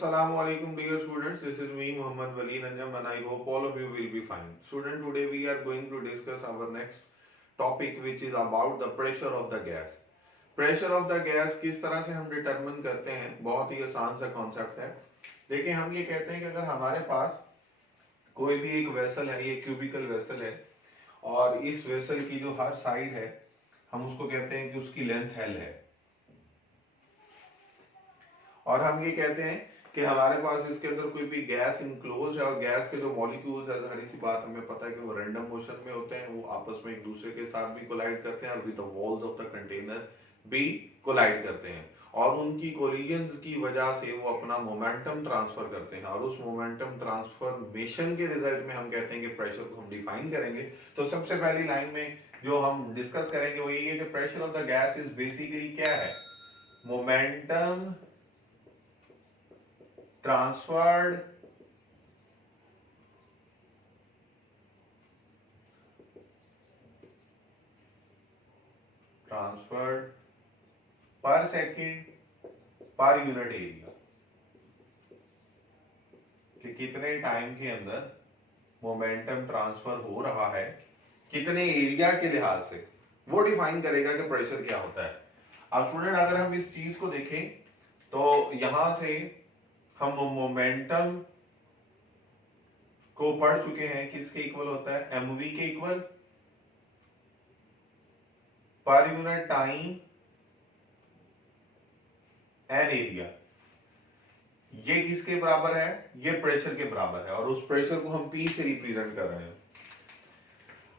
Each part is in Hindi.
Assalamu alaikum dear students. This is me Muhammad Wali Nanjam and I hope all of you will be fine. Student, today we are going to discuss our next topic which is about the pressure of the gas. Pressure of the gas किस तरह से हम डिटरमिन करते हैं, बहुत ही आसान सा कॉन्सेप्ट है। देखिए, हम ये कहते हैं कि अगर हमारे पास कोई भी एक वेसल है, ये क्यूबिकल वेसल है और इस वेसल की जो हर साइड है हम उसको कहते हैं कि उसकी लेंथ L है, और हम ये कहते हैं कि हमारे पास इसके अंदर कोई भी गैस इनक्लोज है और गैस के जो मॉलिक्यूल्स है, जाहिर सी बात हमें पता है कि वो रैंडम मोशन में होते हैं, वो आपस में एक दूसरे के साथ भी कोलाइड करते हैं और with the walls of the container भी कोलाइड करते हैं, और उनकी कोलिजन्स की वजह से वो अपना मोमेंटम ट्रांसफर करते हैं, और उस मोमेंटम ट्रांसफॉर्मेशन के रिजल्ट में हम कहते हैं कि प्रेशर को हम डिफाइन करेंगे। तो सबसे पहली लाइन में जो हम डिस्कस करेंगे वो यही है कि pressure of the gas is basically क्या है, momentum transferred per second per unit area, कि कितने टाइम के अंदर मोमेंटम ट्रांसफर हो रहा है, कितने एरिया के लिहाज से, वो डिफाइन करेगा कि प्रेशर क्या होता है। अब स्टूडेंट, अगर हम इस चीज को देखें तो यहां से हम मोमेंटम को पढ़ चुके हैं, किसके इक्वल होता है, mv के equal per unit time and area. ये किसके बराबर है, ये प्रेशर के बराबर है, और उस प्रेशर को हम P से रिप्रेजेंट कर रहे हैं।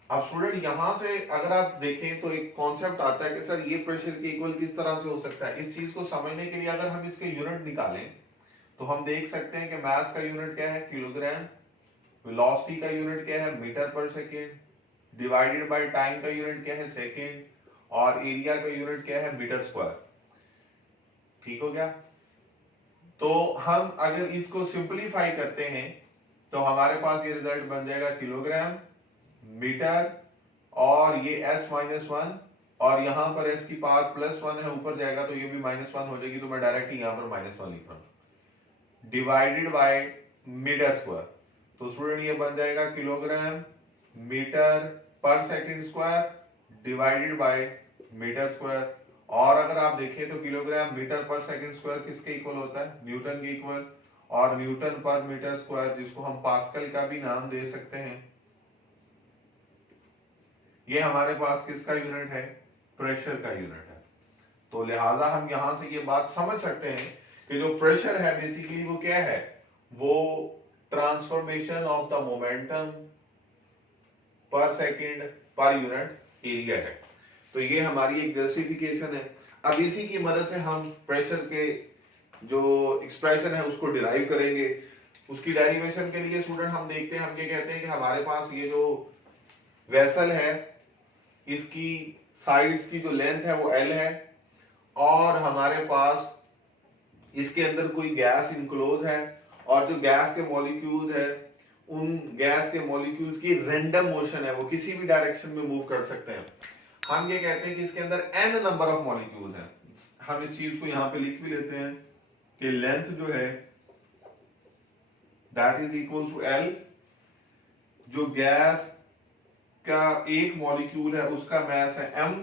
अब स्टूडेंट, यहां से अगर आप देखें तो एक कॉन्सेप्ट आता है कि सर ये प्रेशर के इक्वल किस तरह से हो सकता है। इस चीज को समझने के लिए अगर हम इसके यूनिट निकालें तो हम देख सकते हैं कि मास का यूनिट क्या है, किलोग्राम, वेलोसिटी का यूनिट क्या है, मीटर पर सेकेंड, डिवाइडेड बाय टाइम का यूनिट क्या है, सेकेंड, और एरिया का यूनिट क्या है, मीटर स्क्वायर। ठीक हो गया। तो हम अगर इसको सिंपलीफाई करते हैं तो हमारे पास ये रिजल्ट बन जाएगा किलोग्राम, मीटर, और ये S-1, और यहां पर S की पावर +1 है, ऊपर जाएगा तो ये भी -1 हो जाएगी, तो मैं डायरेक्ट यहां पर -1 लिख रहा हूं, डिवाइडेड बाय मीटर स्क्वायर। तो स्टूडेंट ये बन जाएगा kilogram metre per second square divided by metre square. और अगर आप देखें तो kilogram metre per second square किसके इक्वल होता है, न्यूटन के इक्वल, और न्यूटन पर मीटर स्क्वायर, जिसको हम पास्कल का भी नाम दे सकते हैं, ये हमारे पास किसका यूनिट है, प्रेशर का यूनिट है। तो लिहाजा हम यहां से ये बात समझ सकते हैं कि जो प्रेशर है बेसिकली वो क्या है, वो ट्रांसफॉर्मेशन ऑफ द मोमेंटम पर सेकंड पर यूनिट एरिया है। तो ये हमारी एक जस्टिफिकेशन है। अब इसी की मदद से हम प्रेशर के जो एक्सप्रेशन है उसको डिराइव करेंगे। उसकी डेरिवेशन के लिए स्टूडेंट हम देखते हैं, हम ये कहते हैं कि हमारे पास ये जो वेसल है इसकी साइड्स की जो लेंथ है वो L है, और हमारे पास इसके अंदर कोई गैस इनक्लोज है, और जो गैस के मॉलिक्यूल्स है उन गैस के मॉलिक्यूल्स की रैंडम मोशन है, वो किसी भी डायरेक्शन में मूव कर सकते हैं। हम ये कहते हैं कि इसके अंदर n नंबर ऑफ मॉलिक्यूल्स हैं। हम इस चीज को यहां पे लिख भी लेते हैं कि लेंथ जो है that is equal to L, जो गैस का एक मॉलिक्यूल है उसका मास है m,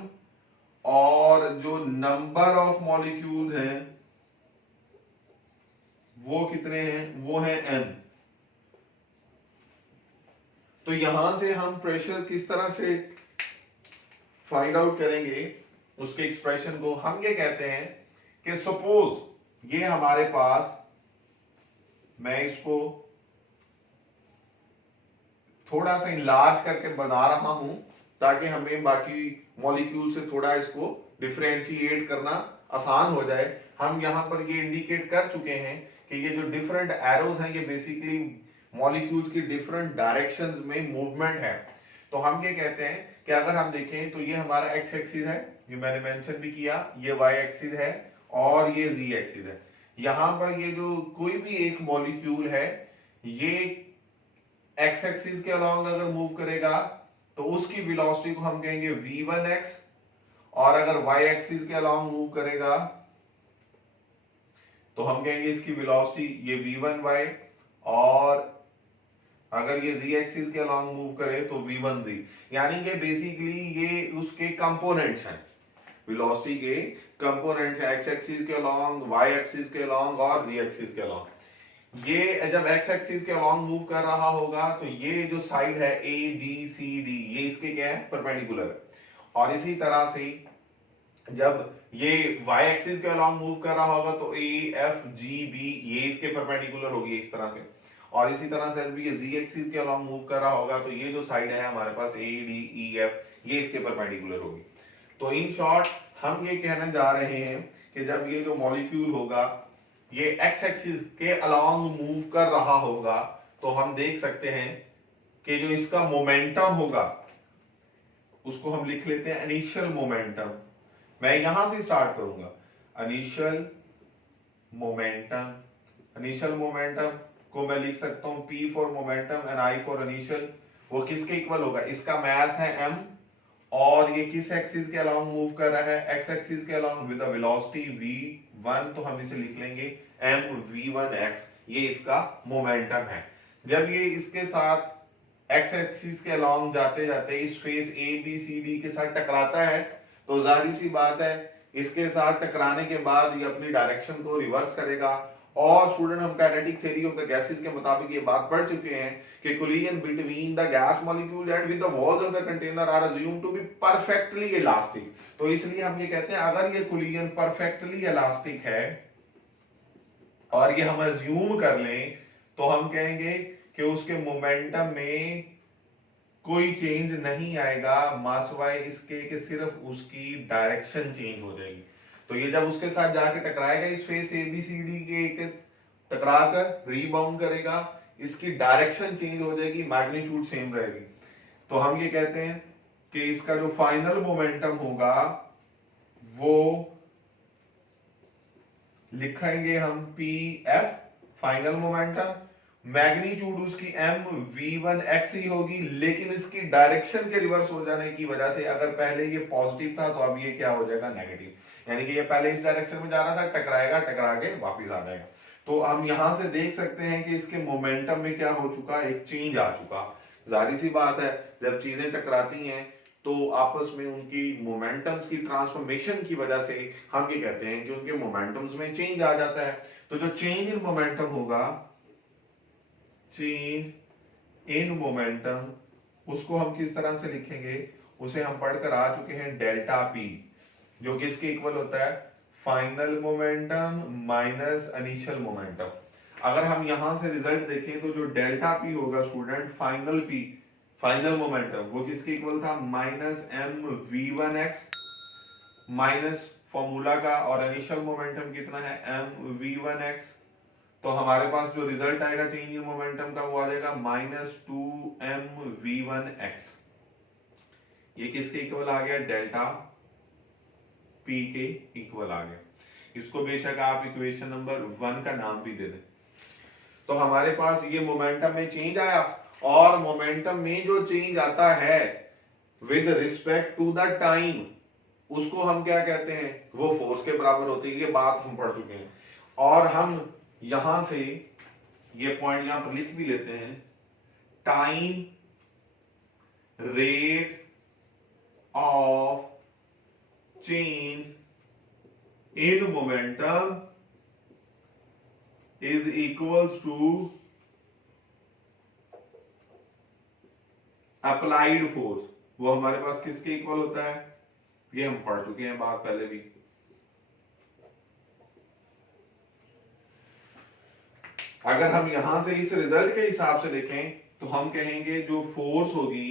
और जो नंबर ऑफ मॉलिक्यूल्स हैं वो कितने हैं, वो है n। तो यहां से हम प्रेशर किस तरह से फाइंड आउट करेंगे उसके एक्सप्रेशन को, हम ये कहते हैं कि सपोज ये हमारे पास, मैं इसको थोड़ा सा इनलार्ज करके बना रहा हूं ताकि हमें बाकी मॉलिक्यूल से थोड़ा इसको डिफरेंशिएट करना आसान हो जाए। हम यहां पर ये इंडिकेट कर चुके हैं कि ये जो डिफरेंट एरोज हैं ये बेसिकली मॉलिक्यूल्स की डिफरेंट डायरेक्शंस में मूवमेंट है। तो हम ये कहते हैं कि अगर हम देखें तो ये हमारा एक्स एक्सिस है, ये मैंने मेंशन भी किया, ये वाई एक्सिस है, और ये जी एक्सिस है। यहां पर ये जो कोई भी एक मॉलिक्यूल है ये एक्स एक्सिस के अलोंग अगर मूव करेगा तो उसकी वेलोसिटी को हम कहेंगे v1x, और अगर y एक्सिस के अलोंग मूव करेगा तो हम कहेंगे इसकी वेलोसिटी ये v1y, और अगर ये z एक्सिस के अलॉन्ग मूव करे तो v1z, यानी कि बेसिकली ये उसके कंपोनेंट्स हैं, वेलोसिटी के कंपोनेंट्स हैं, x एक्सिस के अलॉन्ग, y एक्सिस के अलॉन्ग और z एक्सिस के अलॉन्ग। ये जब x एक्सिस के अलॉन्ग मूव कर रहा होगा तो ये जो साइड है a b c d ये इसके क्या है, परपेंडिकुलर है, और इसी तरह से जब ये y एक्सिस के अलॉन्ग मूव कर रहा होगा तो a f g b ये इसके परपेंडिकुलर होगी इस तरह से, और इसी तरह से जब ये z एक्सिस के अलॉन्ग मूव कर रहा होगा तो ये जो साइड है हमारे पास a d e f ये इसके परपेंडिकुलर होगी। तो इन शॉर्ट हम ये कहने जा रहे हैं कि जब ये जो मॉलिक्यूल होगा ये x एक्सिस के अलॉन्ग मूव कर रहा होगा तो हम देख सकते हैं कि जो इसका मोमेंटम होगा उसको हम लिख लेते हैं इनिशियल मोमेंटम। मैं यहां से स्टार्ट करूंगा, इनिशियल मोमेंटम। इनिशियल मोमेंटम को मैं लिख सकता हूं P for momentum and I for initial. वो किसके इक्वल होगा, इसका मास है m, और ये किस एक्सिस के अलॉन्ग मूव कर रहा है, x एक्सिस के along with the velocity v1, तो हम इसे लिख लेंगे mv1x, ये इसका मोमेंटम है। जब ये इसके साथ x एक्सिस के अलॉन्ग जाते जाते इस face a b c d के साथ टकराता है तो जाहिर सी बात है इसके साथ टकराने के बाद ये अपनी डायरेक्शन को रिवर्स करेगा। और स्टूडेंट हम kinetic theory of the gases के मुताबिक ये बात पढ़ चुके हैं कि collision between the gas molecule and with the walls of the container are assumed to be perfectly elastic. तो इसलिए हम ये कहते हैं अगर ये कोलिजन परफेक्टली इलास्टिक है और ये हम अज्यूम कर लें तो हम कहेंगे कि उसके मोमेंटम में कोई चेंज नहीं आएगा, मास वाई इसके कि सिर्फ उसकी डायरेक्शन चेंज हो जाएगी। तो ये जब उसके साथ जाके टकराएगा इस face A B C D के टकरा कर रीबाउंड करेगा, इसकी डायरेक्शन चेंज हो जाएगी, मैग्नीट्यूड सेम रहेगी। तो हम ये कहते हैं कि इसका जो फाइनल मोमेंटम होगा वो लिखेंगे हम P F final momentum, magnitude उसकी m v1x ही होगी, लेकिन इसकी डायरेक्शन के रिवर्स हो जाने की वजह से अगर पहले ये पॉजिटिव था तो अब ये क्या हो जाएगा, नेगेटिव, यानी कि ये पहले इस डायरेक्शन में जा रहा था, टकराएगा, टकरा के वापस आ जाएगा। तो हम यहां से देख सकते हैं कि इसके मोमेंटम में क्या हो चुका, एक चेंज आ चुका। जाहिर सी बात है जब चीजें टकराती हैं तो आपस में उनकी मोमेंटम्स की ट्रांसफॉर्मेशन की वजह से हम ये कहते हैं कि उनके मोमेंटम्स में चेंज आ जाता है। तो जो चेंज इन मोमेंटम होगा, चेंज इन मोमेंटम, उसको हम किस तरह से लिखेंगे, उसे हम पढ़कर आ चुके हैं डेल्टा पी, जो किसके इक्वल होता है, final momentum minus initial momentum. अगर हम यहां से रिजल्ट देखें तो जो डेल्टा पी होगा student, final P, final momentum, वो किसके इक्वल था, minus M V one X, minus formula का, और इनिशियल मोमेंटम कितना है, एम वी वन एक्स। तो हमारे पास जो रिजल्ट आएगा चेंज इन मोमेंटम का वो आ जाएगा minus two M V one X. ये किसके इक्वल आ गया, डेल्टा पी के इक्वल आ गया। इसको बेशक आप इक्वेशन नंबर 1 का नाम भी दे दें। तो हमारे पास ये मोमेंटम में चेंज आया, और मोमेंटम में जो चेंज आता है with respect to the time, उसको हम क्या कहते हैं, वो फोर्स के बराबर होती है। ये बात हम पढ़ चुके हैं, और हम यहां से ये पॉइंट यहां पर लिख भी लेते हैं, time rate of change in momentum is equals to applied force। वो हमारे पास किसके इक्वल होता है, ये हम पढ़ चुके हैं बात पहले भी। अगर हम यहां से इस रिजल्ट के हिसाब से देखें तो हम कहेंगे जो फोर्स होगी,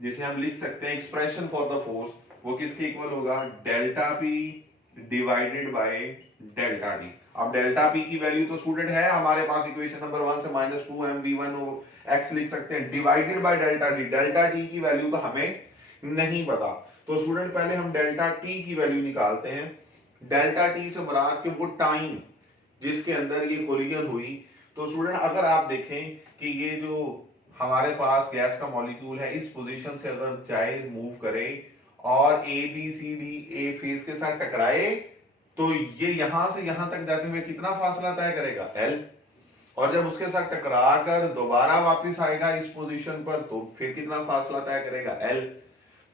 जिसे हम लिख सकते हैं एक्सप्रेशन फॉर द फोर्स, वो किसके इक्वल होगा, delta P divided by delta T. अब डेल्टा पी की वैल्यू तो स्टूडेंट है हमारे पास इक्वेशन नंबर 1 से minus two M V one X लिख सकते हैं, divided by delta T. Delta T की वैल्यू तो हमें नहीं पता, तो स्टूडेंट पहले हम डेल्टा टी की वैल्यू निकालते हैं। डेल्टा टी से मुराद कि वो टाइम जिसके अंदर ये कोलिजन हुई। तो स्टूडेंट अगर आप देखें कि ये जो हमारे पास गैस का मॉलिक्यूल है इस पोजीशन से अगर जाए, मूव करे और A B C D A face के साथ टकराए तो ये यहां से यहां तक जाते हुए कितना फासला तय करेगा, L। और जब उसके साथ टकरा कर दोबारा वापस आएगा इस पोजीशन पर तो फिर कितना फासला तय करेगा, L।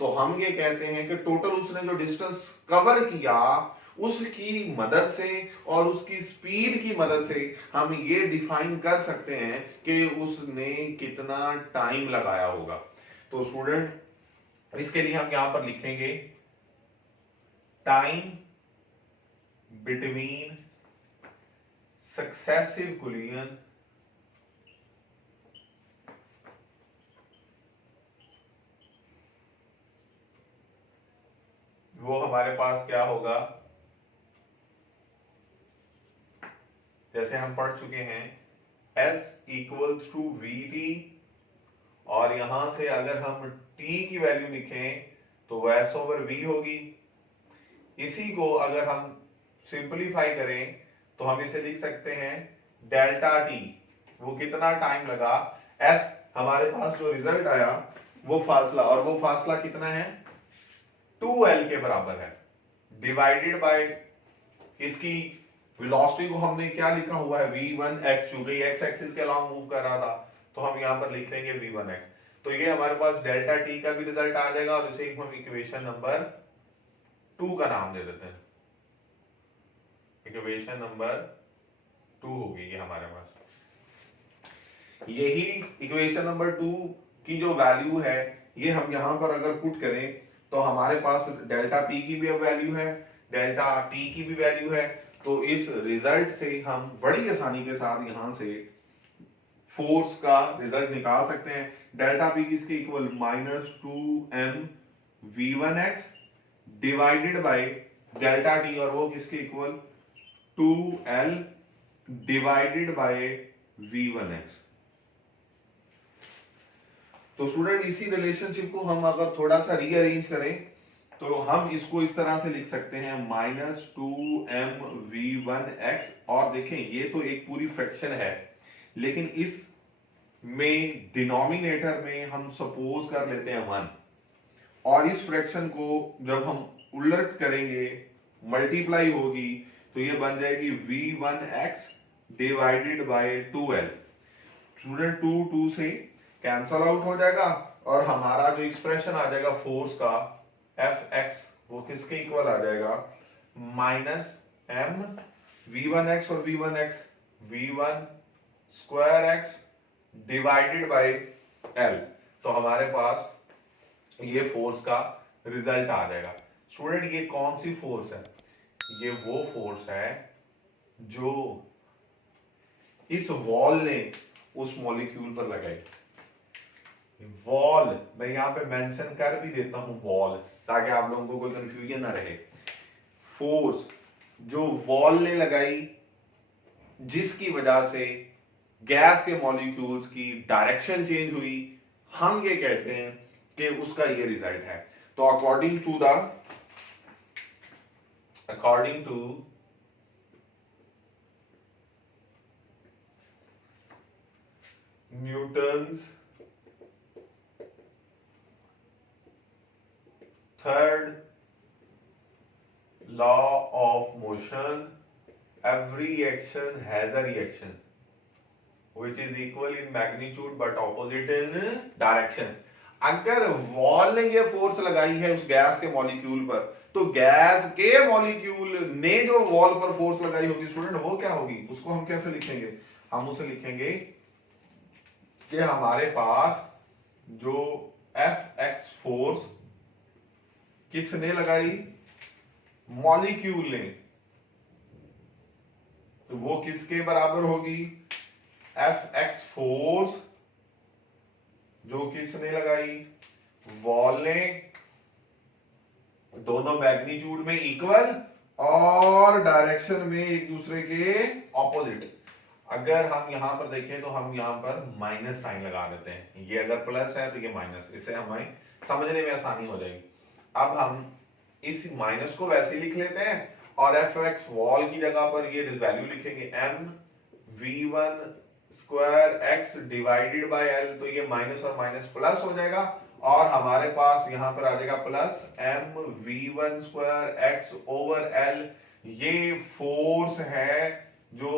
तो हम ये कहते हैं कि टोटल उसने जो डिस्टेंस कवर किया उसकी मदद से और उसकी स्पीड की मदद से हम ये डिफाइन कर सकते हैं कि उसने कितना टाइम लगाया होगा। तो स्टूडेंट इसके लिए हम यहां पर लिखेंगे टाइम बिटवीन सक्सेसिव कोलिजन वो हमारे पास क्या होगा, जैसे हम पढ़ चुके हैं S इक्वल्स टू VT, और यहां से अगर हम T की वैल्यू लिखें तो वो S ओवर V होगी। इसी को अगर हम सिंपलीफाई करें तो हम इसे लिख सकते हैं डेल्टा T, वो कितना टाइम लगा, S हमारे पास जो रिजल्ट आया वो फासला, और वो फासला कितना है 2L के बराबर है, डिवाइडेड बाय इसकी वेलोसिटी को हमने क्या लिखा हुआ है v1x, चूंकि x एक्सिस के अलोंग मूव कर रहा था तो हम यहां पर लिख लेंगे v1x। तो ये हमारे पास डेल्टा t का भी रिजल्ट आ जाएगा और इसे हम इक्वेशन नंबर 2 का नाम दे देते हैं, इक्वेशन नंबर 2 होगी ये हमारे पास। यही इक्वेशन नंबर 2 की जो वैल्यू है ये हम यहां पर अगर पुट करें तो हमारे पास डेल्टा p की भी वैल्यू है, डेल्टा t की भी वैल्यू है। तो इस रिजल्ट से हम बड़ी आसानी के साथ यहां से फोर्स का रिजल्ट निकाल सकते हैं। डेल्टा पी किसके equal -2m v1x divided by delta T, और वो किसके equal 2l divided by v1x। तो स्टूडेंट इसी रिलेशनशिप को हम अगर थोड़ा सा रीअरेंज करें तो हम इसको इस तरह से लिख सकते हैं -2m v1x, और देखें ये तो एक पूरी फ्रैक्शन है लेकिन इस में डिनोमिनेटर में हम सपोज कर लेते हैं 1, और इस फ्रैक्शन को जब हम उलट करेंगे मल्टीप्लाई होगी तो ये बन जाएगी v1x divided by 2l। Student 2 से कैंसल आउट हो जाएगा और हमारा जो एक्सप्रेशन आ जाएगा फोर्स का Fx वो किसके इक्वल आ जाएगा -m v1x और v1x v1 square x divided by l। तो हमारे पास ये फोर्स का रिजल्ट आ जाएगा। स्टूडेंट ये कौन सी फोर्स है, ये वो फोर्स है जो इस वॉल ने उस मॉलिक्यूल पर लगाई। वॉल मैं यहां पे मेंशन कर भी देता हूं वॉल, ताकि आप लोगों को कोई कंफ्यूजन ना रहे। फोर्स जो वॉल ने लगाई जिसकी वजह से गैस के मॉलिक्यूल्स की डायरेक्शन चेंज हुई, हम ये कहते हैं कि उसका ये रिजल्ट है। तो according to Newton's third law of motion, every action has a reaction which is equal in magnitude but opposite in direction। अगर वॉल ने ये फोर्स लगाई है उस गैस के मॉलिक्यूल पर तो गैस के मॉलिक्यूल ने जो वॉल पर फोर्स लगाई होगी स्टूडेंट वो क्या होगी, उसको हम कैसे लिखेंगे, हम उसे लिखेंगे कि हमारे पास जो Fx फोर्स किसने लगाई, मॉलिक्यूल ने, तो वो किसके बराबर होगी Fx फोर्स जो किसने लगाई, वॉल ने, दोनों मैग्नीट्यूड में इक्वल और डायरेक्शन में एक दूसरे के ऑपोजिट। अगर हम यहां पर देखें तो हम यहां पर माइनस साइन लगा देते हैं, ये अगर प्लस है तो ये माइनस, इससे हमें समझने में आसानी हो जाएगी। अब हम इस माइनस को वैसे लिख लेते हैं और Fx वॉल की जगह पर ये वैल्यू लिखेंगे m v1 square x divided by l, तो ये माइनस और माइनस प्लस हो जाएगा और हमारे पास यहां पर आ जाएगा plus m v1 square x over l ये फोर्स है जो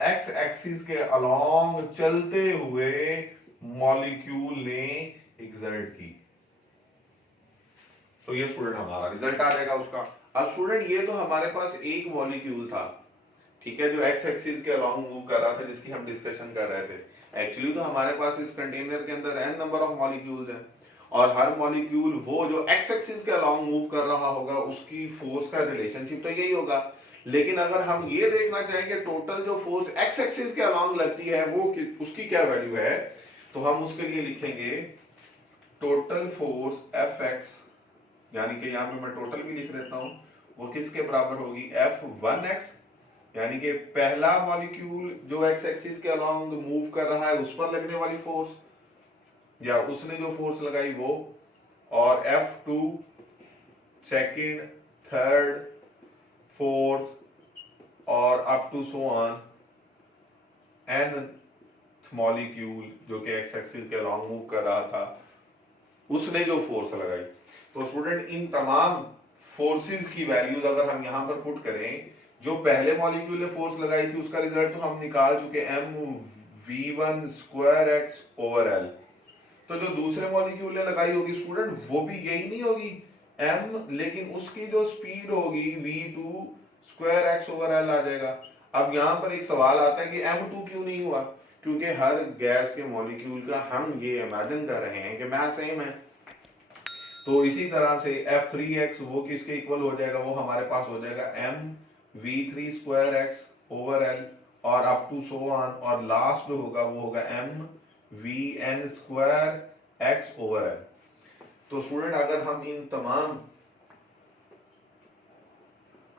एक्स एक्सिस के अलोंग चलते हुए मॉलिक्यूल ने एग्जर्ट की। तो ये स्टूडेंट हमारा रिजल्ट आ जाएगा उसका। अब स्टूडेंट ये तो हमारे पास एक मॉलिक्यूल था, ठीक है, जो एक्स एक्सिस के अलोंग मूव कर रहा था, जिसकी हम डिस्कशन कर रहे थे। एक्चुअली तो हमारे पास इस कंटेनर के अंदर n नंबर ऑफ मॉलिक्यूल्स हैं, और हर मॉलिक्यूल वो जो एक्स एक्सिस के अलोंग मूव कर रहा होगा उसकी फोर्स का रिलेशनशिप तो यही होगा। लेकिन अगर हम ये देखना चाहें कि टोटल जो फोर्स एक्स एक्सिस के अलोंग लगती है वो उसकी क्या वैल्यू है, तो हम उसके लिए लिखेंगे टोटल फोर्स एफ एक्स, यानी कि यहां पे मैं टोटल भी लिख देता हूं, वो किसके बराबर होगी, F1x, यानी कि पहला मॉलिक्यूल जो एक्स एक्सिस के अलोंग मूव कर रहा है उस पर लगने वाली फोर्स, या उसने जो फोर्स लगाई वो, और F2 सेकंड, थर्ड, फोर्थ और up to so on n molecule जो कि एक्स एक्सिस के अलोंग मूव कर रहा था उसने जो फोर्स लगाई। तो स्टूडेंट इन तमाम फोर्सेस की वैल्यूज अगर हम यहां पर पुट करें, जो पहले मॉलिक्यूल ने फोर्स लगाई थी उसका रिजल्ट तो हम निकाल चुके mv1 square x over L. तो जो दूसरे मॉलिक्यूल ने लगाई होगी स्टूडेंट वो भी यही नहीं होगी m, लेकिन उसकी जो स्पीड होगी v2 square x over l आ जाएगा। अब यहां पर एक सवाल आता है कि m2 क्यों नहीं हुआ, क्योंकि हर गैस के मॉलिक्यूल का हम ये इमेजिन कर रहे हैं कि मास सेम है। तो इसी तरह से F3x वो किसके इक्वल हो जाएगा, वो हमारे पास हो जाएगा mv3 square x over L, और अप टू सो ऑन, और लास्ट जो होगा वो होगा mvn square x over L. तो स्टूडेंट अगर हम इन तमाम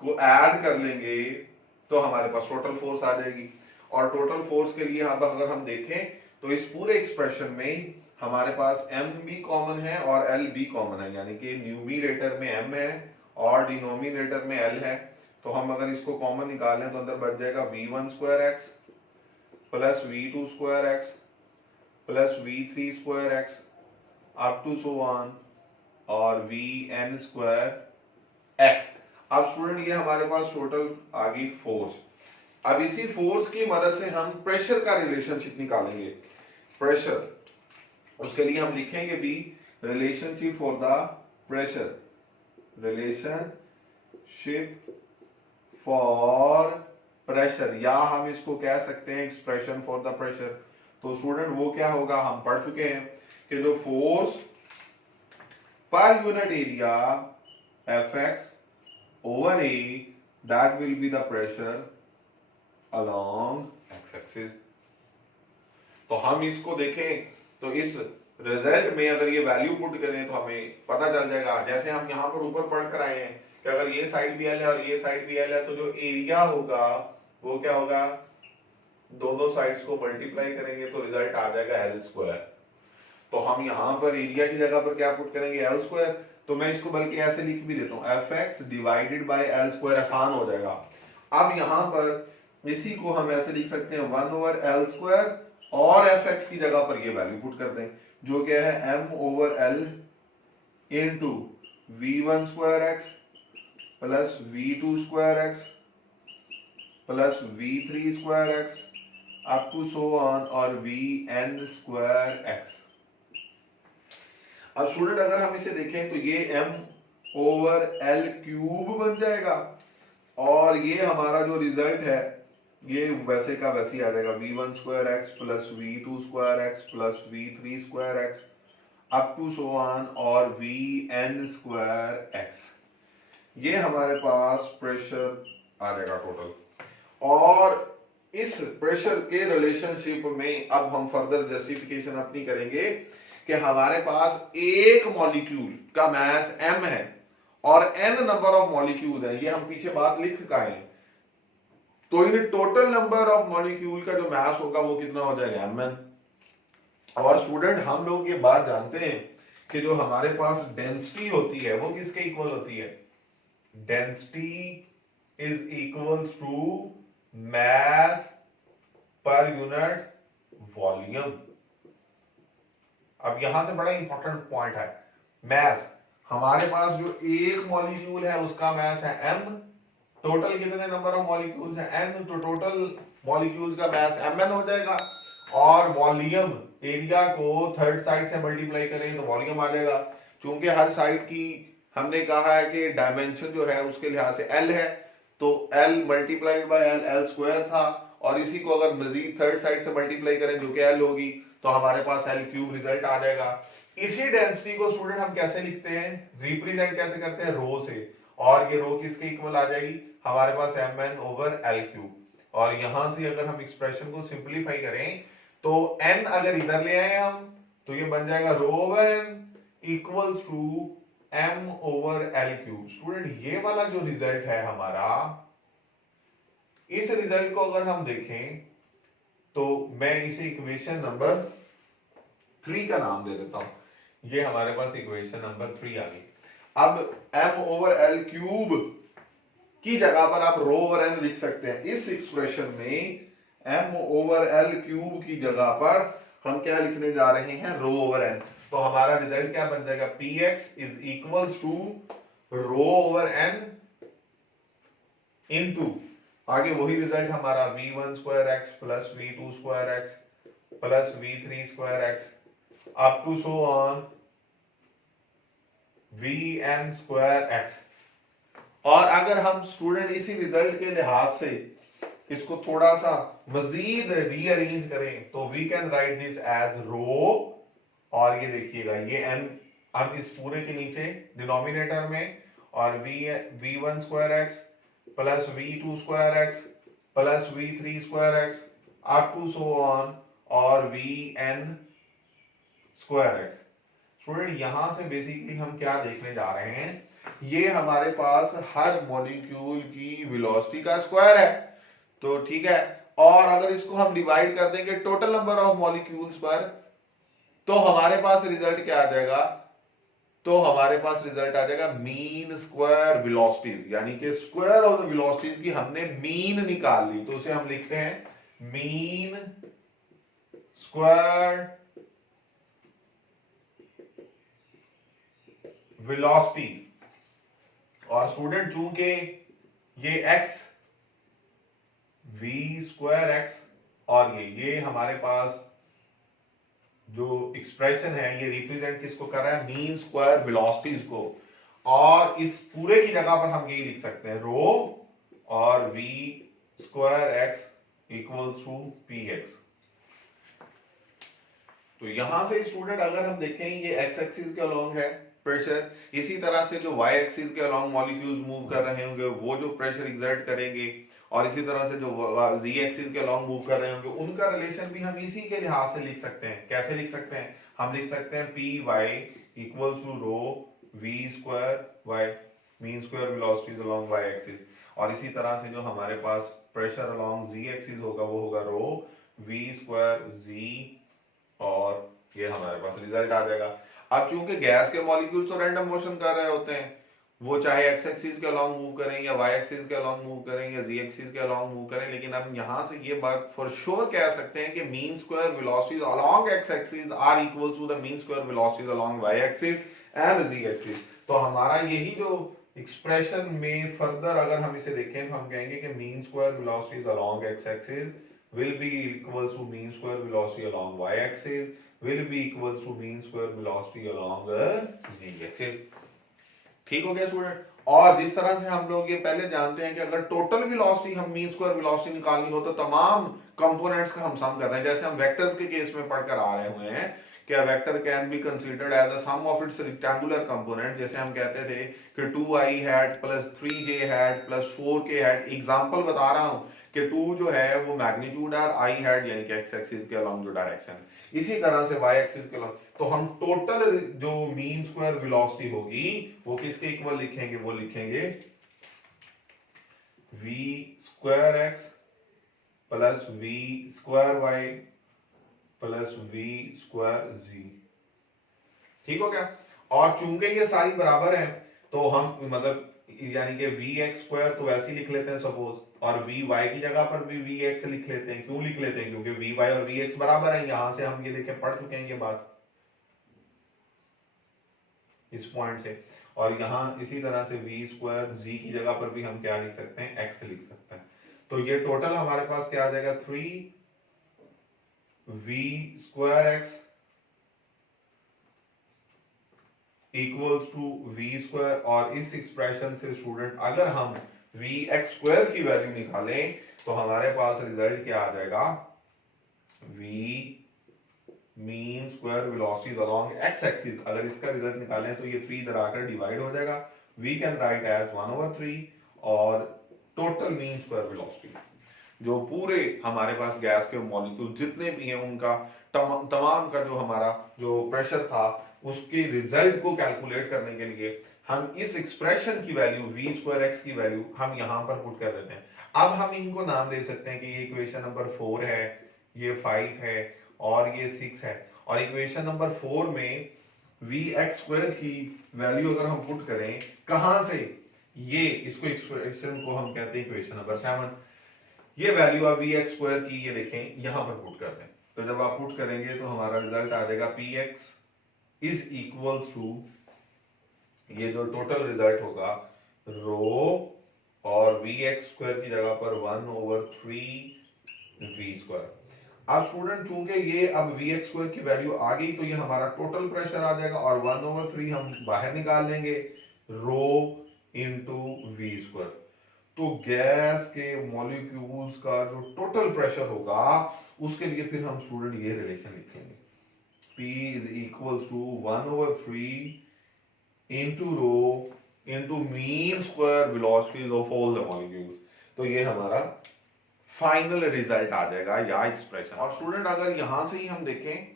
को ऐड कर लेंगे तो हमारे पास टोटल फोर्स आ जाएगी। और टोटल फोर्स के लिए अब अगर हम देखें तो इस पूरे एक्सप्रेशन में हमारे पास m भी कॉमन है और l भी कॉमन है, यानी कि न्यूमरेटर में m है और डिनोमिनेटर में l है। तो हम अगर इसको कॉमन निकालें तो अंदर बच जाएगा v1 square X plus v2 square X plus v3 square X up to so on, और vn स्क्वायर एक्स। अब स्टूडेंट ये हमारे पास टोटल आ गई फोर्स। अब इसी फोर्स की मदद से हम प्रेशर का रिलेशनशिप निकालेंगे। प्रेशर, उसके लिए हम लिखेंगे भी relationship for the pressure, relationship for pressure, या हम इसको कह सकते हैं एक्सप्रेशन फॉर द प्रेशर। तो स्टूडेंट वो क्या होगा, हम पढ़ चुके हैं कि जो force per unit area Fx over A, that will be the pressure along x-axis। तो हम इसको देखें तो इस रिजल्ट में अगर ये वैल्यू पुट करें तो हमें पता चल जाएगा, जैसे हम यहाँ पर ऊपर पढ़ कर आए हैं कि अगर ये साइड भी एल है और ये साइड भी एल है तो जो एरिया होगा वो क्या होगा, दोनों साइड्स को मल्टीप्लाई करेंगे तो रिजल्ट आ जाएगा एल स्क्वायर। तो हम यहाँ पर एरिया की जगह पर क्या पुट करेंगे, एल स्क्वायर। तो मैं इसको बल्कि ऐसे लिख भी देता हूँ, F x divided by L square, आसान हो जाएगा। अब यहाँ पर इसी को हम ऐसे लिख सकते हैं 1 ओवर एल स्क्वायर, और एफ एक्स की जगह पर ये वैल्यू पुट कर दें जो क्या है m over L into v1 square X plus v2 square X plus v3 square X up to so on, और vn स्क्वायर एक्स। अब स्टूडेंट अगर हम इसे देखें तो ये m ओवर एल क्यूब बन जाएगा, और ये हमारा जो रिजल्ट है ये वैसे का वैसे ही आ जाएगा v1 square X plus v2 square X plus v3 square X up to so on, और vn स्क्वायर एक्स। ये हमारे पास प्रेशर आ जाएगा टोटल। और इस प्रेशर के रिलेशनशिप में अब हम फर्दर जस्टिफिकेशन अपनी करेंगे कि हमारे पास एक मॉलिक्यूल का मास m है और n नंबर ऑफ मॉलिक्यूल है, ये हम पीछे बात लिख का है। तो in total number of molecule का जो मास होगा वो कितना हो जाएगा mn। और स्टूडेंट हम लोग ये बात जानते हैं कि जो हमारे पास डेंसिटी होती है वो किसके इक्वल होती है, density is equal to mass per unit volume. अब यहां से बड़ा इंपॉर्टेंट पॉइंट है, मास। हमारे पास जो एक मॉलिक्यूल है उसका मास है m, टोटल कितने नंबर ऑफ मॉलिक्यूल्स हैं n, तो टोटल मॉलिक्यूल्स का मास mn हो जाएगा, और वॉल्यूम एरिया को थर्ड साइड से मल्टीप्लाई करें तो वॉल्यूम आ जाएगा। चूंकि हर साइड की हमने कहा है कि डायमेंशन जो है उसके लिहाज से l है, तो l multiplied by l, l square था, और इसी को अगर मजीद थर्ड साइड से मल्टीप्लाई करें जो कि l होगी, तो हमारे पास l क्यूब रिजल्ट आ जाएगा। इसी डेंसिटी को स्टूडेंट हम कैसे लिखते हैं, रिप्रेजेंट कैसे करते हैं, रो से, और ये रो किसके इक्वल आ जाएगी, हमारे पास mn ओवर l क्यूब। और यहां से अगर हम एक्सप्रेशन को सिंपलीफाई करें तो n अगर इधर ले आए हम तो ये बन जाएगा rho over n equals to m over l cube. Student ये वाला जो रिजल्ट है हमारा, इस रिजल्ट को अगर हम देखें तो मैं इसे इक्वेशन नंबर 3 का नाम दे देता हूं। ये हमारे पास इक्वेशन नंबर 3 आ गई। अब m ओवर l क्यूब की जगह पर आप रो ओवर n लिख सकते हैं। इस एक्सप्रेशन में m ओवर l क्यूब की जगह पर हम क्या लिखने जा रहे हैं, रो ओवर n। तो हमारा रिजल्ट क्या बन जाएगा, px is equals to rho over n into आगे वही रिजल्ट हमारा v1 square x plus v2 square x plus v3 square x up to so on vn square x। और अगर हम स्टूडेंट इसी रिजल्ट के लिहाज से इसको थोड़ा सा मजीद रीअरेंज करें तो we can write this as rho, और ये देखिएगा ये n हम इस पूरे के नीचे डिनोमिनेटर में, और v1 square x plus v2 square x plus v3 square x up to so on और vn स्क्वायर x। स्टूडेंट यहां से बेसिकली हम क्या देखने जा रहे हैं, ये हमारे पास हर मॉलिक्यूल की वेलोसिटी का स्क्वायर है, तो ठीक है। और अगर इसको हम डिवाइड कर देंगे टोटल नंबर ऑफ मॉलिक्यूल्स पर, तो हमारे पास रिजल्ट क्या आ जाएगा, तो हमारे पास रिजल्ट आ जाएगा मीन स्क्वायर वेलोसिटीज, यानी कि स्क्वायर ऑफ द वेलोसिटीज की हमने मीन निकाल ली, तो उसे हम लिखते हैं मीन स्क्वायर वेलोसिटी। और स्टूडेंट चूंकि ये x v स्क्वायर x और ये हमारे पास जो एक्सप्रेशन है ये रिप्रेजेंट किसको कर रहा है, मीन स्क्वायर वेलोसिटीज को, और इस पूरे की जगह पर हम यही लिख सकते हैं रो और v square x equals to px। तो यहां से स्टूडेंट अगर हम देखें ये x एक्सिस के अलोंग है प्रेशर, इसी तरह से जो y एक्सिस के अलोंग मॉलिक्यूल्स मूव कर रहे होंगे वो जो प्रेशर एक्सर्ट करेंगे, और इसी तरह से जो z एक्सिस के अलोंग मूव कर रहे होंगे उनका रिलेशन भी हम इसी के लिहाज से लिख सकते हैं। कैसे लिख सकते हैं, हम लिख सकते हैं py equals to rho v square y mean square velocities along y axis, और इसी तरह से जो हमारे पास प्रेशर अलोंग z एक्सिस होगा वो होगा रो v स्क्वायर z, और ये हमारे पास रिजल्ट आ जाएगा। अब चूंकि गैस के मॉलिक्यूल्स तो रैंडम मोशन कर रहे होते हैं, वो चाहे एक्स एक्सिस के अलोंग मूव करें या वाई एक्सिस के अलोंग मूव करें या जी एक्सिस के अलोंग मूव करें, लेकिन हम यहां से ये बात फॉर श्योर कह सकते हैं कि mean square velocities along X axis are equals to the mean square velocities along Y axis and Z axis. तो हमारा यही जो एक्सप्रेशन में फर्दर अगर हम इसे देखें तो हम कहेंगे कि mean square velocities along X axis will be equal to mean square velocity along y axis will be equal to mean square velocity along the z axis। ठीक हो गया स्टूडेंट। और जिस तरह से हम लोग ये पहले जानते हैं कि अगर टोटल वेलोसिटी हम मीन स्क्वायर वेलोसिटी निकालनी हो तो तमाम कंपोनेंट्स का हम सम कर रहे हैं, जैसे हम वेक्टर्स के केस में पढ़कर आ रहे हुए हैं कि a vector can be considered as the sum of its rectangular component। जैसे हम कहते थे कि 2i hat plus 3j hat plus 4k hat, example बता रहा हूं कि 2 जो है वो मैग्नीट्यूड है और i hat यानी कि x एक्सिस के अलोंग जो डायरेक्शन, इसी तरह से y एक्सिस के अलोंग। तो हम टोटल जो मीन स्क्वायर वेलोसिटी होगी वो किसके इक्वल लिखेंगे, वो लिखेंगे v square x plus v square y plus v square z। ठीक हो गया। और चूंकि ये सारी बराबर हैं तो हम मतलब यानी कि vx स्क्वायर तो वैसे ही लिख लेते हैं सपोज, और vy की जगह पर भी vx लिख लेते हैं। क्यों लिख लेते हैं, क्योंकि vy और vx बराबर हैं। यहां से हम ये देखें पढ़ चुके हैं ये बात, इस पॉइंट से, और यहाँ इसी तरह से v स्क्वायर z की जगह पर भी हम क्या लिख सकते हैं, x लिख सकते हैं। तो ये टोटल हमारे पास क्या आ जाएगा, 3v square x equals to v square, और इस एक्सप्रेशन से स्टूडेंट अगर हम vx स्क्वायर की वैल्यू निकालें तो हमारे पास रिजल्ट क्या आ जाएगा, v mean square velocities along x axis. अगर इसका रिजल्ट निकालें तो ये 3 इधर आकर डिवाइड हो जाएगा, वी कैन राइट एज 1/3, और टोटल मीन स्क्वायर वेलोसिटी जो पूरे हमारे पास गैस के मॉलिक्यूल जितने भी हैं उनका तमाम का जो हमारा जो प्रेशर था उसके रिजल्ट को कैलकुलेट करने के लिए हम इस एक्सप्रेशन की वैल्यू v स्क्वायर x की वैल्यू हम यहां पर पुट कर देते हैं। अब हम इनको नाम दे सकते हैं कि ये इक्वेशन नंबर 4 है, ये 5 है और ये 6 है, और इक्वेशन नंबर 4 में vx स्क्वायर की वैल्यू अगर हम पुट करें कहां से, ये इसको एक्सप्रेशन को हम कहते हैं इक्वेशन नंबर 7, ये वैल्यू आप vx स्क्वायर की ये देखें यहां पर पुट कर दें, तो जब आप पुट करेंगे तो हमारा रिजल्ट आ जाएगा px इज इक्वल टू, ये जो टोटल रिजल्ट होगा रो और vx स्क्वायर की जगह पर 1/3 v स्क्वायर। अब स्टूडेंट चूंकि ये अब vx स्क्वायर की वैल्यू आ गई तो ये हमारा टोटल प्रेशर आ जाएगा, और 1/3 हम बाहर निकाल लेंगे रो इंटू v स्क्वायर। तो गैस के मॉलिक्यूल्स का जो टोटल प्रेशर होगा उसके लिए फिर हम स्टूडेंट ये रिलेशन लिख लेंगे, P is equal to 1/3 into rho into mean square velocities of all the molecules. तो ये हमारा फाइनल रिजल्ट आ जाएगा या एक्सप्रेशन। और स्टूडेंट अगर यहां से ही हम देखें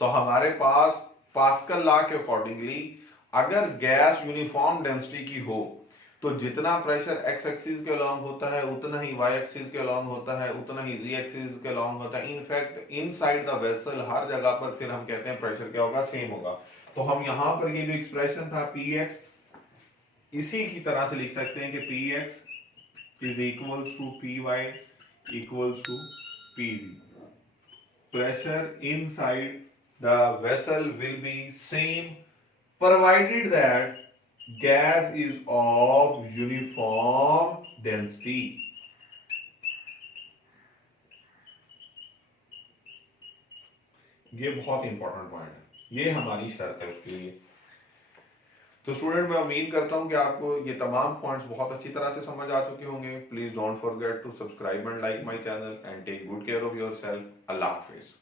तो हमारे पास पास्कल लॉ के अकॉर्डिंगली अगर गैस यूनिफॉर्म डेंसिटी की हो तो जितना प्रेशर x एक्सिस के अलोंग होता है उतना ही y एक्सिस के अलोंग होता है, उतना ही z एक्सिस के अलोंग होता है। इनफैक्ट इनसाइड द वेसल हर जगह पर फिर हम कहते हैं प्रेशर क्या होगा, सेम होगा। तो हम यहां पर ये जो एक्सप्रेशन था px इसी की तरह से लिख सकते हैं कि px is equals to py equals to pg। Pressure inside the vessel will be same provided that gas is of uniform density। ये बहुत इंपॉर्टेंट पॉइंट है, ये हमारी शर्त है उसके लिए। तो स्टूडेंट मैं उम्मीद करता हूं कि आपको ये तमाम पॉइंट्स बहुत अच्छी तरह से समझ आ चुके होंगे। Please don't forget to subscribe and like my channel and take good care of yourself. अल्लाह हाफिज।